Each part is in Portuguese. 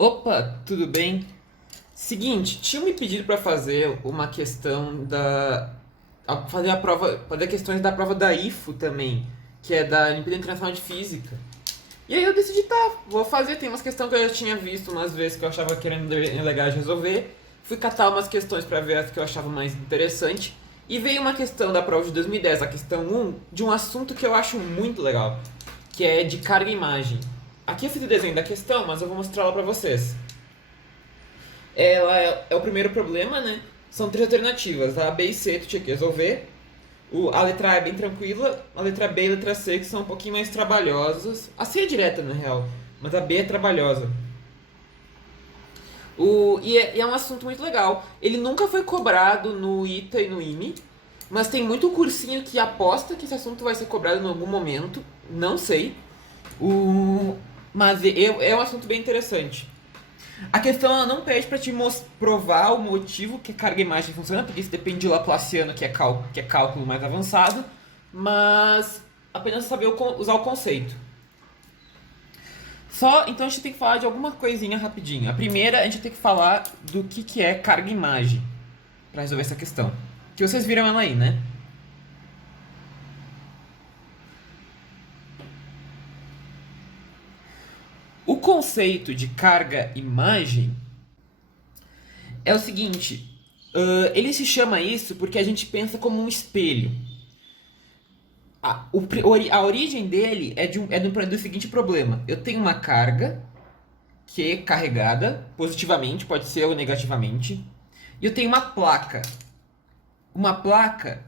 Opa, tudo bem? Seguinte, tinha me pedido para fazer uma questão fazer a prova, fazer questões da prova da IFO também, que é da Olimpíada Internacional de Física. E aí eu decidi, tá, vou fazer, tem umas questões que eu já tinha visto umas vezes que eu achava que eram legais de resolver. Fui catar umas questões para ver as que eu achava mais interessante. E veio uma questão da prova de 2010, a questão um de um assunto que eu acho muito legal, que é de carga e imagem. Aqui eu fiz o desenho da questão, mas eu vou mostrá-la para vocês. Ela é o primeiro problema, né? São três alternativas. A B e C tu tinha que resolver. A letra A é bem tranquila, a letra B e a letra C que são um pouquinho mais trabalhosas. A C é direta, na real, mas a B é trabalhosa. E é um assunto muito legal. Ele nunca foi cobrado no ITA e no IME, mas tem muito cursinho que aposta que esse assunto vai ser cobrado em algum momento. Não sei. Mas é um assunto bem interessante. A questão ela não pede para te provar o motivo que a carga e imagem funciona, porque isso depende de Laplaciano, que é cálculo mais avançado, mas apenas saber usar o conceito. Então a gente tem que falar de alguma coisinha rapidinho. A primeira, a gente tem que falar do que é carga e imagem para resolver essa questão. Que vocês viram ela aí, né? O conceito de carga-imagem é o seguinte: ele se chama isso porque a gente pensa como um espelho. A origem dele do seguinte problema: eu tenho uma carga que é carregada positivamente, pode ser ou negativamente, e eu tenho uma placa. Uma placa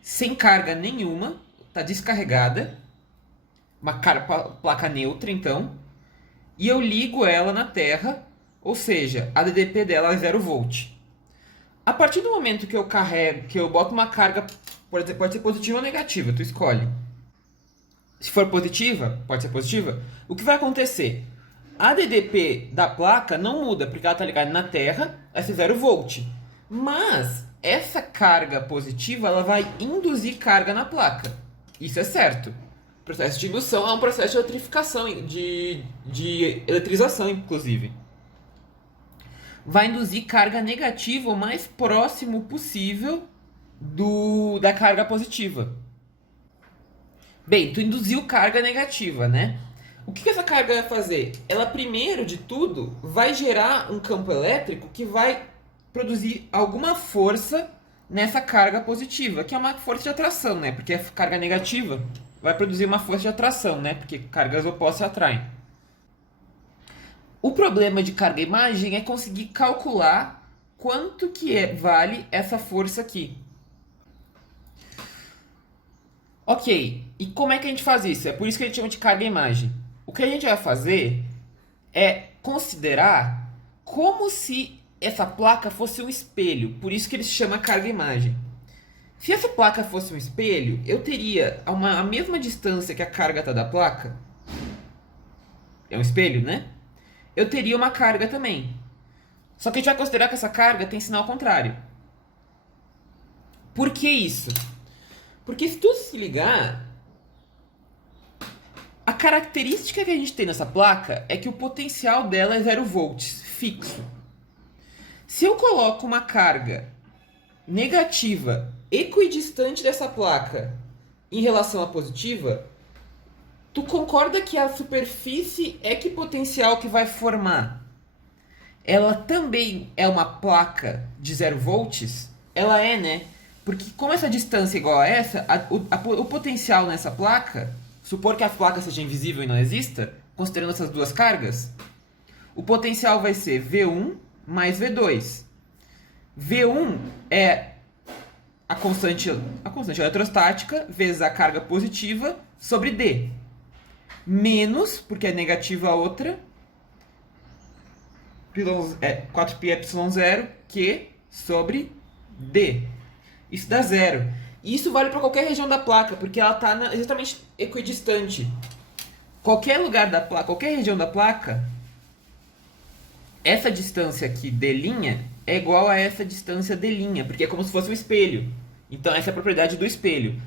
sem carga nenhuma, está descarregada, uma placa neutra então, e eu ligo ela na Terra, ou seja, a DDP dela é 0 volt. A partir do momento que eu carrego, que eu boto uma carga, pode ser positiva ou negativa, tu escolhe. Se for positiva, pode ser positiva, o que vai acontecer? A DDP da placa não muda, porque ela está ligada na Terra, vai ser 0 volt. Mas essa carga positiva ela vai induzir carga na placa. Isso é certo. O processo de indução é um processo de eletrificação, de eletrização, inclusive. Vai induzir carga negativa o mais próximo possível da carga positiva. Bem, tu induziu carga negativa, né? O que essa carga vai fazer? Ela, primeiro de tudo, vai gerar um campo elétrico que vai produzir alguma força nessa carga positiva, que é uma força de atração, né? Porque a carga negativa vai produzir uma força de atração, né? Porque cargas opostas se atraem. O problema de carga-imagem é conseguir calcular quanto vale essa força aqui. Ok, e como é que a gente faz isso? É por isso que a gente chama de carga-imagem. O que a gente vai fazer é considerar como se essa placa fosse um espelho, por isso que ele se chama carga-imagem. Se essa placa fosse um espelho, eu teria a mesma distância que a carga está da placa, é um espelho, né? Eu teria uma carga também. Só que a gente vai considerar que essa carga tem sinal contrário. Por que isso? Porque se tu se ligar, a característica que a gente tem nessa placa é que o potencial dela é 0 volts, fixo. Se eu coloco uma carga negativa equidistante dessa placa em relação à positiva, tu concorda que a superfície equipotencial que vai formar, ela também é uma placa de 0 volts? Ela é, né? Porque como essa distância é igual a essa, o potencial nessa placa, supor que a placa seja invisível e não exista, considerando essas duas cargas, o potencial vai ser V1 mais V2. V1 é a constante eletrostática vezes a carga positiva sobre D. Menos, porque é negativa a outra, 4πε0 Q sobre D. Isso dá zero. E isso vale para qualquer região da placa, porque ela está exatamente equidistante. Qualquer lugar da placa, qualquer região da placa, essa distância aqui D' é igual a essa distância D', porque é como se fosse um espelho. Então essa é a propriedade do espelho.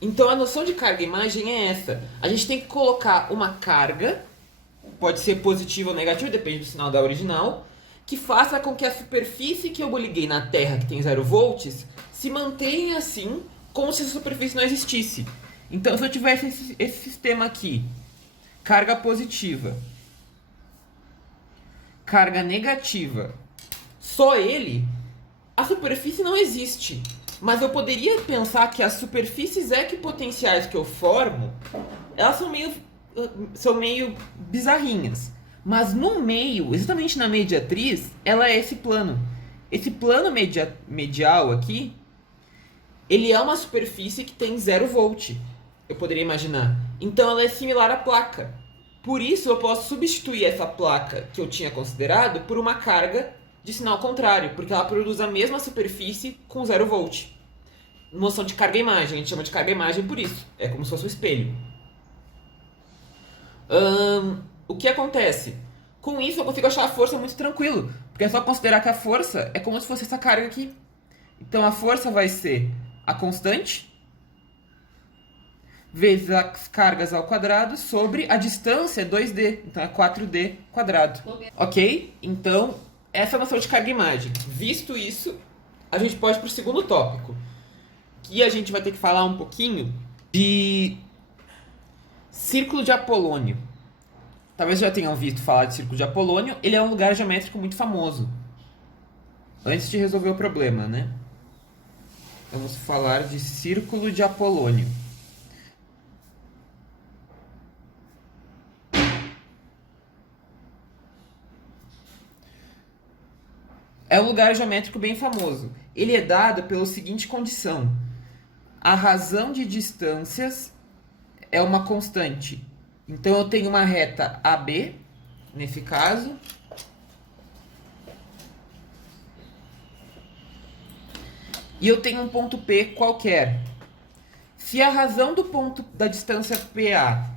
Então a noção de carga e imagem é essa. A gente tem que colocar uma carga pode ser positivo ou negativo, depende do sinal da original, que faça com que a superfície que eu liguei na Terra, que tem 0 volts, se mantenha assim, como se a superfície não existisse. Então, se eu tivesse esse sistema aqui, carga positiva, carga negativa, só ele, a superfície não existe. Mas eu poderia pensar que as superfícies equipotenciais que eu formo, elas são meio bizarrinhas. Mas no meio, exatamente na mediatriz, ela é esse plano. Esse plano medial aqui, ele é uma superfície que tem 0 volt. Eu poderia imaginar. Então ela é similar à placa. Por isso eu posso substituir essa placa que eu tinha considerado por uma carga de sinal contrário, porque ela produz a mesma superfície com 0 volt. Noção de carga-imagem, a gente chama de carga-imagem por isso. É como se fosse um espelho. O que acontece? Com isso eu consigo achar a força muito tranquilo, porque é só considerar que a força é como se fosse essa carga aqui. Então a força vai ser a constante vezes as cargas ao quadrado sobre a distância 2D, então é 4D quadrado. Ok? Então, essa é a noção de carga-imagem. Visto isso, a gente pode ir para o segundo tópico, que a gente vai ter que falar um pouquinho de Círculo de Apolônio. Talvez já tenham visto falar de Círculo de Apolônio, ele é um lugar geométrico muito famoso. Antes de resolver o problema, né? Vamos falar de Círculo de Apolônio. É um lugar geométrico bem famoso. Ele é dado pela seguinte condição: a razão de distâncias é uma constante. Então eu tenho uma reta AB, nesse caso, e eu tenho um ponto P qualquer. Se a razão do ponto da distância PA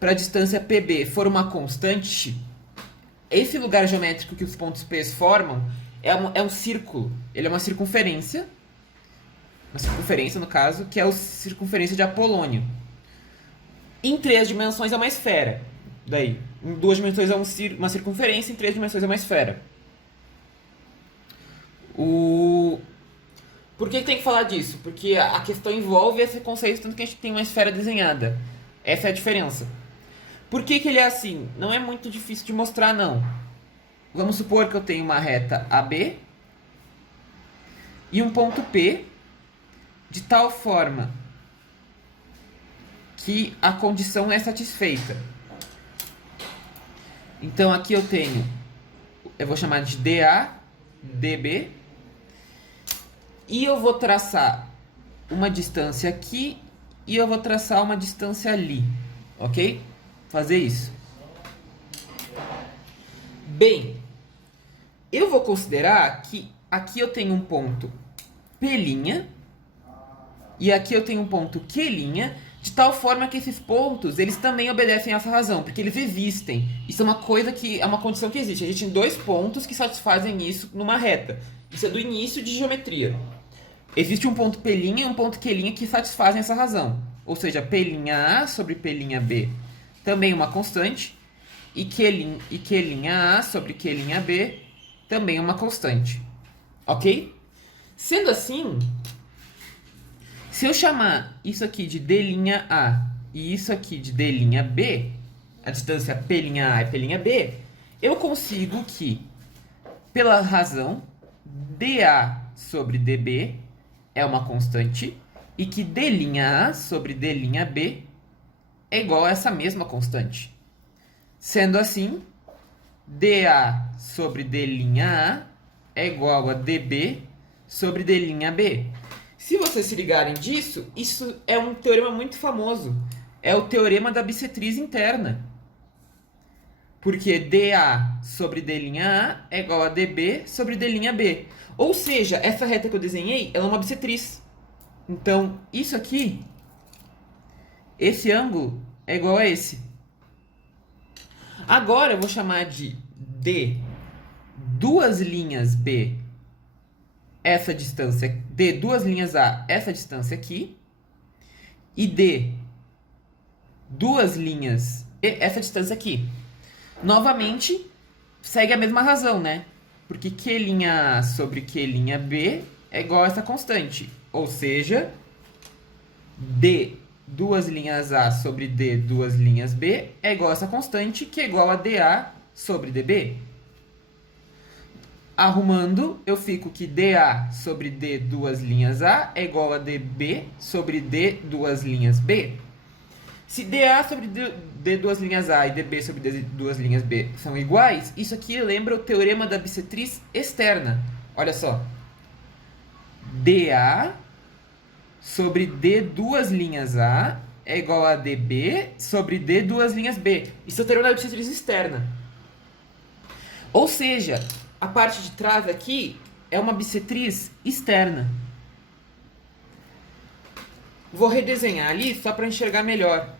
para a distância PB for uma constante, esse lugar geométrico que os pontos P formam é um círculo. Ele é uma circunferência no caso, que é a circunferência de Apolônio. Em 3 dimensões é uma esfera. Daí, em 2 dimensões é uma circunferência, em 3 dimensões é uma esfera. Por que tem que falar disso? Porque a questão envolve esse conceito, tanto que a gente tem uma esfera desenhada. Essa é a diferença. Por que ele é assim? Não é muito difícil de mostrar, não. Vamos supor que eu tenho uma reta AB e um ponto P, de tal forma que a condição é satisfeita. Então aqui eu vou chamar de DA, DB, e eu vou traçar uma distância aqui e eu vou traçar uma distância ali, ok? Fazer isso. Bem, eu vou considerar que aqui eu tenho um ponto P' e aqui eu tenho um ponto Q', de tal forma que esses pontos, eles também obedecem a essa razão, porque eles existem. Isso é uma coisa que é uma condição que existe. A gente tem 2 pontos que satisfazem isso numa reta. Isso é do início de geometria. Existe um ponto P' e um ponto Q' que satisfazem essa razão. Ou seja, P'A sobre P'B também uma constante, e Q'A sobre Q'B também uma constante. Ok? Sendo assim, se eu chamar isso aqui de D'A e isso aqui de D'B, a distância P'A e P'B, eu consigo que, pela razão, dA sobre dB é uma constante e que D'A sobre D'B é igual a essa mesma constante. Sendo assim, dA sobre D'A é igual a dB sobre D'B. Se vocês se ligarem disso, isso é um teorema muito famoso. É o teorema da bissetriz interna. Porque dA sobre D'A é igual a dB sobre D'B. Ou seja, essa reta que eu desenhei, ela é uma bissetriz. Então, isso aqui, esse ângulo é igual a esse. Agora eu vou chamar de D duas linhas B, essa distância, D duas linhas A, essa distância aqui, e D duas linhas e essa distância aqui. Novamente, segue a mesma razão, né? Porque Q' sobre Q' é igual a essa constante. Ou seja, D duas linhas A sobre D duas linhas B é igual a essa constante, que é igual a dA sobre dB. Arrumando, eu fico que dA sobre D duas linhas A é igual a dB sobre D duas linhas B. Se dA sobre D duas linhas A e dB sobre D duas linhas B são iguais, isso aqui lembra o teorema da bissetriz externa. Olha só. dA sobre D duas linhas A é igual a dB sobre D duas linhas B. Isso é o teorema da bissetriz externa. Ou seja, a parte de trás aqui é uma bissetriz externa. Vou redesenhar ali só para enxergar melhor.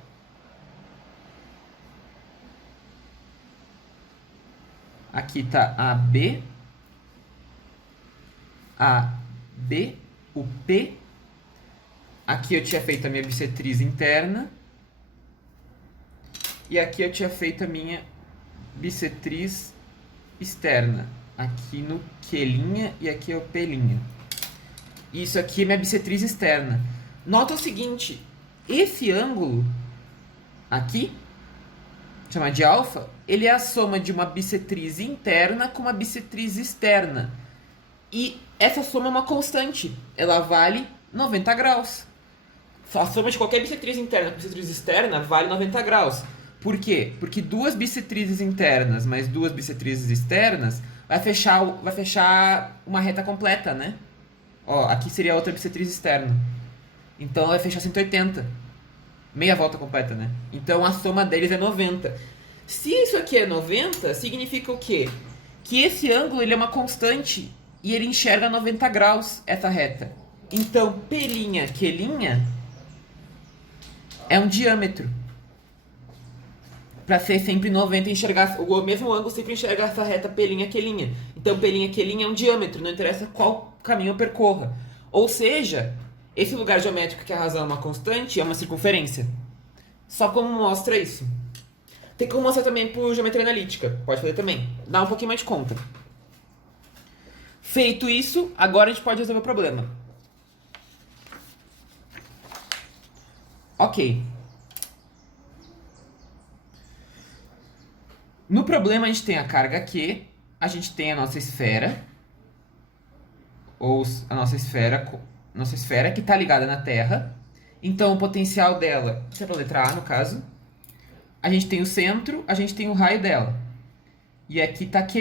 Aqui está AB, o P. Aqui eu tinha feito a minha bissetriz interna. E aqui eu tinha feito a minha bissetriz externa. Aqui no Q' e aqui é o P'. Isso aqui é minha bissetriz externa. Nota o seguinte, esse ângulo aqui, chamado de alfa, ele é a soma de uma bissetriz interna com uma bissetriz externa. E essa soma é uma constante, ela vale 90 graus. A soma de qualquer bissetriz interna com bissetriz externa vale 90 graus. Por quê? Porque duas bissetrizes internas mais duas bissetrizes externas vai fechar uma reta completa, né? Ó, aqui seria outra bissetriz externa. Então vai fechar 180. Meia volta completa, né? Então a soma deles é 90. Se isso aqui é 90, significa o quê? Que esse ângulo ele é uma constante e ele enxerga 90 graus essa reta. Então P'Q' é um diâmetro. Para ser sempre 90 e enxergar o mesmo ângulo, sempre enxergar essa reta P'Q'. Então P'Q' é um diâmetro, não interessa qual caminho eu percorra. Ou seja, esse lugar geométrico que a razão é uma constante é uma circunferência. Só como mostra isso. Tem como mostrar também por geometria analítica. Pode fazer também. Dá um pouquinho mais de conta. Feito isso, agora a gente pode resolver o problema. Ok. No problema a gente tem a carga Q, a gente tem a nossa esfera, ou a nossa esfera que está ligada na Terra. Então o potencial dela, isso é para a letra A no caso, a gente tem o centro, a gente tem o raio dela. E aqui está Q'.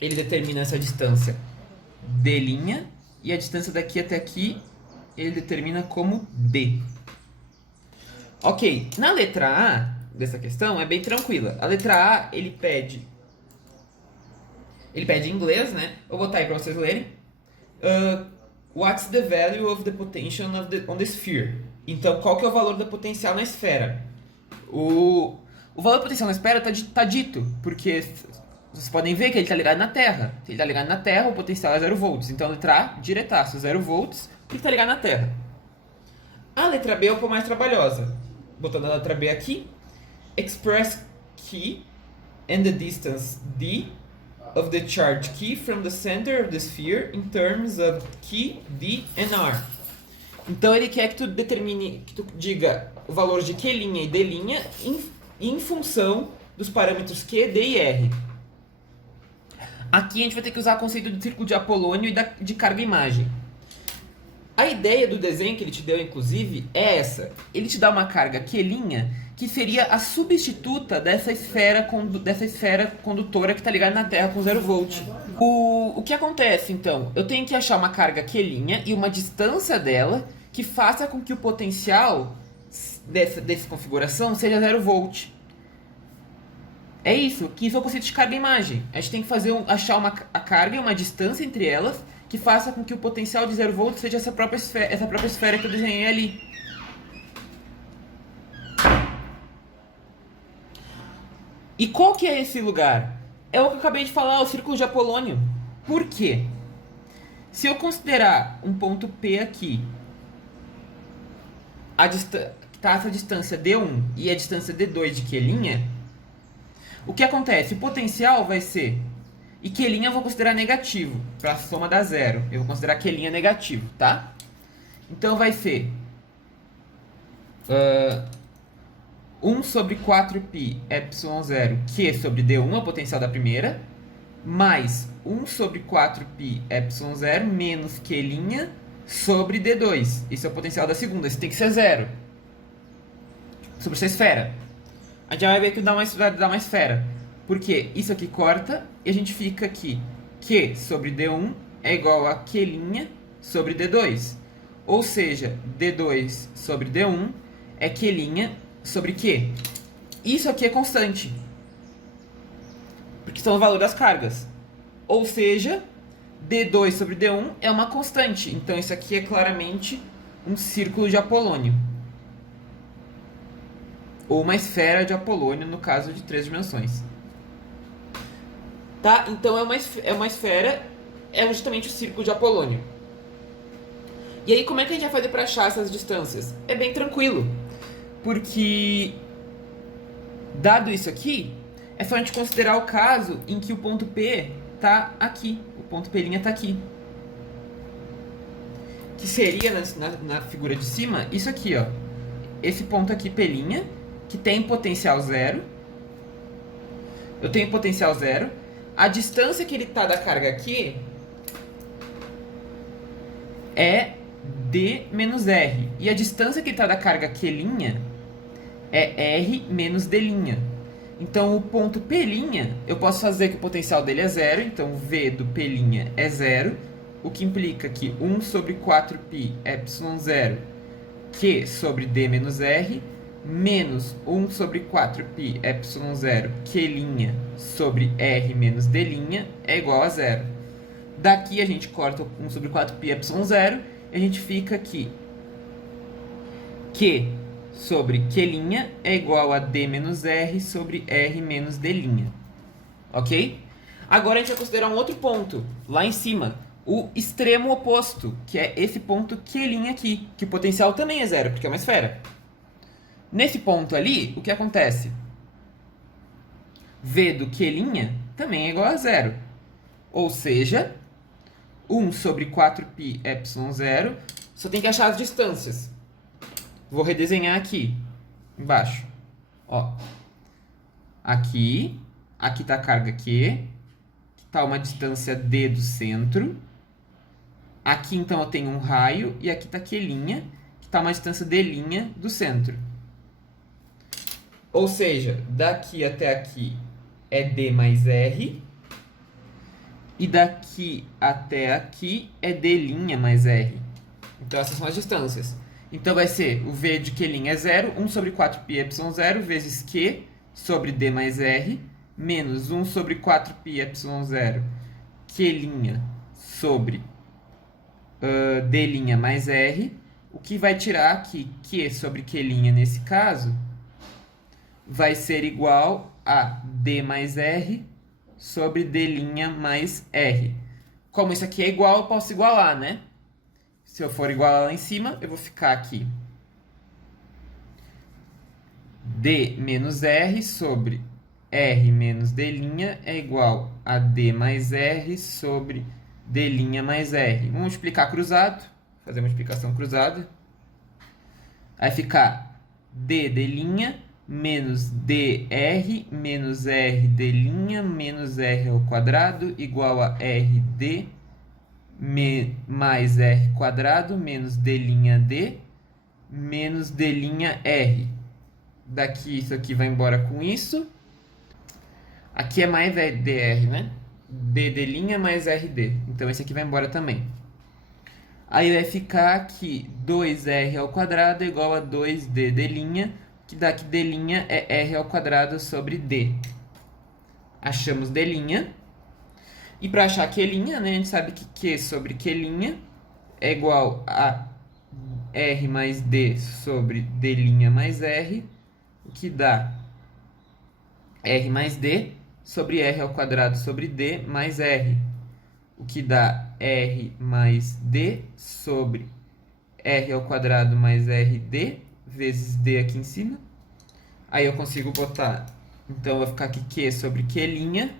Ele determina essa distância D', e a distância daqui até aqui ele determina como D. Ok, na letra A dessa questão é bem tranquila. A letra A, ele pede em inglês, né? Eu vou botar aí para vocês lerem. What's the value of the potential on the sphere? Então, qual que é o valor da potencial na esfera? O valor da potencial na esfera tá dito, porque vocês podem ver que ele está ligado na Terra. Se ele está ligado na Terra, o potencial é 0 volts. Então, a letra A, diretaço, 0 volts, porque está ligado na Terra. A letra B é um pouco mais trabalhosa. Botando a letra B aqui, express Q and the distance D of the charge Q from the center of the sphere in terms of Q, D and R. Então ele quer que tu determine, que tu diga o valor de Q' e D' em função dos parâmetros Q, D e R. Aqui a gente vai ter que usar o conceito de círculo de Apolônio e de carga-imagem. A ideia do desenho que ele te deu, inclusive, é essa. Ele te dá uma carga Q', que seria a substituta dessa esfera condutora que está ligada na Terra com 0 volt. O que acontece, então? Eu tenho que achar uma carga Q' e uma distância dela que faça com que o potencial dessa configuração seja 0 volt. É isso, que isso é o conceito de carga-imagem. A gente tem que achar a carga e uma distância entre elas que faça com que o potencial de 0 volt seja essa própria esfera que eu desenhei ali. E qual que é esse lugar? É o que eu acabei de falar, o círculo de Apolônio. Por quê? Se eu considerar um ponto P aqui, tá essa distância D1 e a distância D2 de Q', o que acontece? O potencial vai ser... E Q' eu vou considerar negativo, para a soma dar zero. Eu vou considerar Q' negativo, tá? Então vai ser 1 sobre 4π ε0 Q sobre D1, é o potencial da primeira, mais 1 sobre 4π ε0 menos Q' sobre D2. Isso é o potencial da segunda, isso tem que ser zero. Sobre essa esfera. A gente vai ver que vai dar uma esfera. Porque isso aqui corta e a gente fica aqui. Q sobre D1 é igual a Q' sobre D2. Ou seja, D2 sobre D1 é Q' sobre Q. Isso aqui é constante. Porque são o valor das cargas. Ou seja, D2 sobre D1 é uma constante. Então isso aqui é claramente um círculo de Apolônio. Ou uma esfera de Apolônio, no caso de 3 dimensões. Tá? Então é uma esfera, é justamente o círculo de Apolônio. E aí como é que a gente vai fazer para achar essas distâncias? É bem tranquilo. Porque, dado isso aqui, é só a gente considerar o caso em que o ponto P está aqui. O ponto P' está aqui. Que seria, na figura de cima, isso aqui, ó. Esse ponto aqui, P', que tem potencial zero. Eu tenho potencial zero. A distância que ele está da carga aqui é D menos R. E a distância que ele está da carga Q' é R menos D'. Então, o ponto P', eu posso fazer que o potencial dele é zero. Então, V do P' é zero. O que implica que 1 sobre 4π ε0 Q sobre D menos R menos 1 sobre 4π ε0 Q' sobre R menos D' é igual a zero. Daqui a gente corta 1 sobre 4π ε0 e a gente fica aqui. Q sobre Q' é igual a D menos R sobre R menos D'. Ok? Agora a gente vai considerar um outro ponto, lá em cima. O extremo oposto, que é esse ponto Q' aqui, que o potencial também é zero, porque é uma esfera. Nesse ponto ali, o que acontece? V do Q' também é igual a zero. Ou seja, 1 sobre 4π ε0, só tem que achar as distâncias. Vou redesenhar aqui, embaixo. Ó. Aqui está a carga Q, que está uma distância D do centro. Aqui, então, eu tenho um raio, e aqui está Q', que está uma distância D' do centro. Ou seja, daqui até aqui é D mais R, e daqui até aqui é D' mais R. Então, essas são as distâncias. Então, vai ser o V de Q' é zero, 1 sobre 4π ε0 vezes Q sobre D mais R, menos 1 sobre 4π ε0 Q' sobre D' mais R, o que vai tirar aqui Q sobre Q' nesse caso vai ser igual a D mais R sobre D' mais R. Como isso aqui é igual, eu posso igualar, né? Se eu for igualar lá em cima, eu vou ficar aqui D menos R sobre R menos D' é igual a D mais R sobre D' mais R. Vamos multiplicar cruzado, fazer uma multiplicação cruzada. Vai ficar D' menos dr menos r' menos r ao quadrado igual a rd mais r quadrado menos d'd menos d'r. Daqui isso aqui vai embora com isso. Aqui é mais dr, né? d' mais rd. Então esse aqui vai embora também. Aí vai ficar que 2r ao quadrado é igual a 2d', que dá que d' é r ao quadrado sobre d. Achamos d'. E para achar Q', né, a gente sabe que Q sobre Q' é igual a R mais D sobre D' mais R, o que dá R mais D sobre R ao quadrado sobre D mais R, o que dá R mais D sobre R ao quadrado mais RD vezes D aqui em cima. Aí eu consigo botar, então vai ficar aqui Q sobre Q'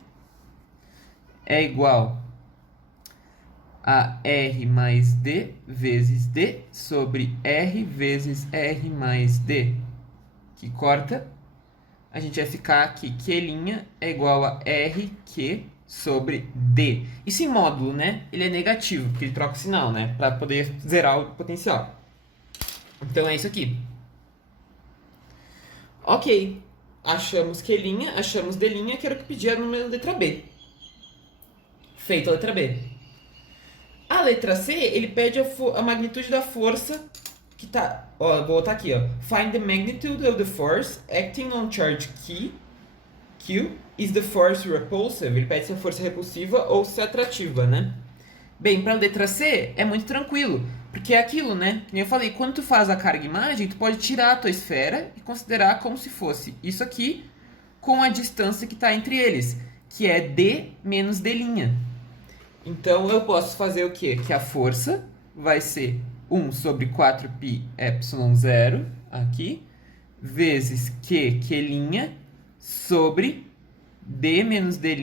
é igual a R mais D vezes D sobre R vezes R mais D, que corta. A gente vai ficar aqui, Q' é igual a RQ sobre D. Isso em módulo, né? Ele é negativo, porque ele troca o sinal, né? Para poder zerar o potencial. Então é isso aqui. Ok. Achamos Q', achamos D', que era o que pedia na letra B. Feito a letra B. A letra C, ele pede a magnitude da força que tá... Ó, vou botar aqui, ó. Find the magnitude of the force acting on charge Q. Is the force repulsive? Ele pede se a força é repulsiva ou se é atrativa, né? Bem, para a letra C é muito tranquilo, porque é aquilo, né? Como eu falei, quando tu faz a carga-imagem, tu pode tirar a tua esfera e considerar como se fosse isso aqui com a distância que está entre eles, que é D menos D'. Então eu posso fazer o quê? Que a força vai ser 1 sobre 4π ε0 aqui, vezes Q' sobre D menos D'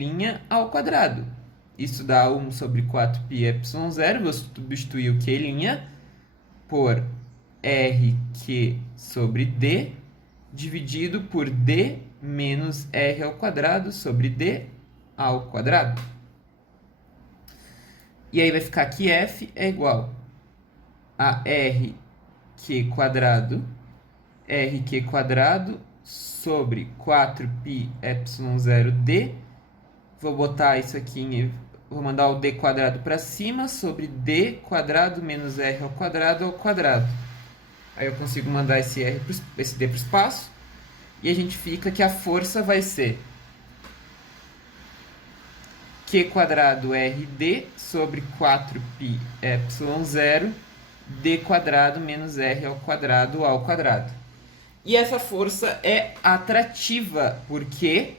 ao quadrado. Isso dá 1 sobre 4π ε0, vou substituir o Q' por RQ sobre D, dividido por D menos R ao quadrado sobre D ao quadrado. E aí vai ficar que F é igual a RQ quadrado sobre 4π ε0D. Vou botar isso aqui, vou mandar o D quadrado para cima, sobre D quadrado menos R ao quadrado. Aí eu consigo mandar esse D para o espaço. E a gente fica que a força vai ser Q quadrado RD sobre 4π ε0 D quadrado menos R ao quadrado. E essa força é atrativa, porque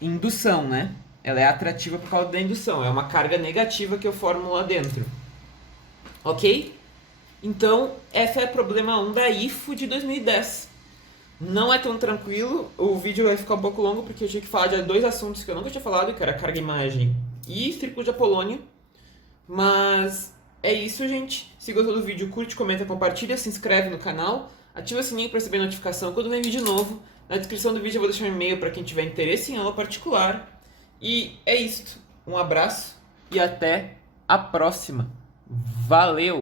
indução, né? Ela é atrativa por causa da indução. É uma carga negativa que eu formo lá dentro. Ok? Então, esse é o problema 1 da IFO de 2010. Não é tão tranquilo. O vídeo vai ficar um pouco longo, porque eu tinha que falar de dois assuntos que eu nunca tinha falado, que era carga-imagem e círculo de Apolônio. Mas é isso, gente. Se gostou do vídeo, curte, comenta, compartilha, se inscreve no canal, ativa o sininho para receber notificação quando vem vídeo novo. Na descrição do vídeo eu vou deixar um e-mail para quem tiver interesse em aula particular. E é isso. Um abraço e até a próxima. Valeu!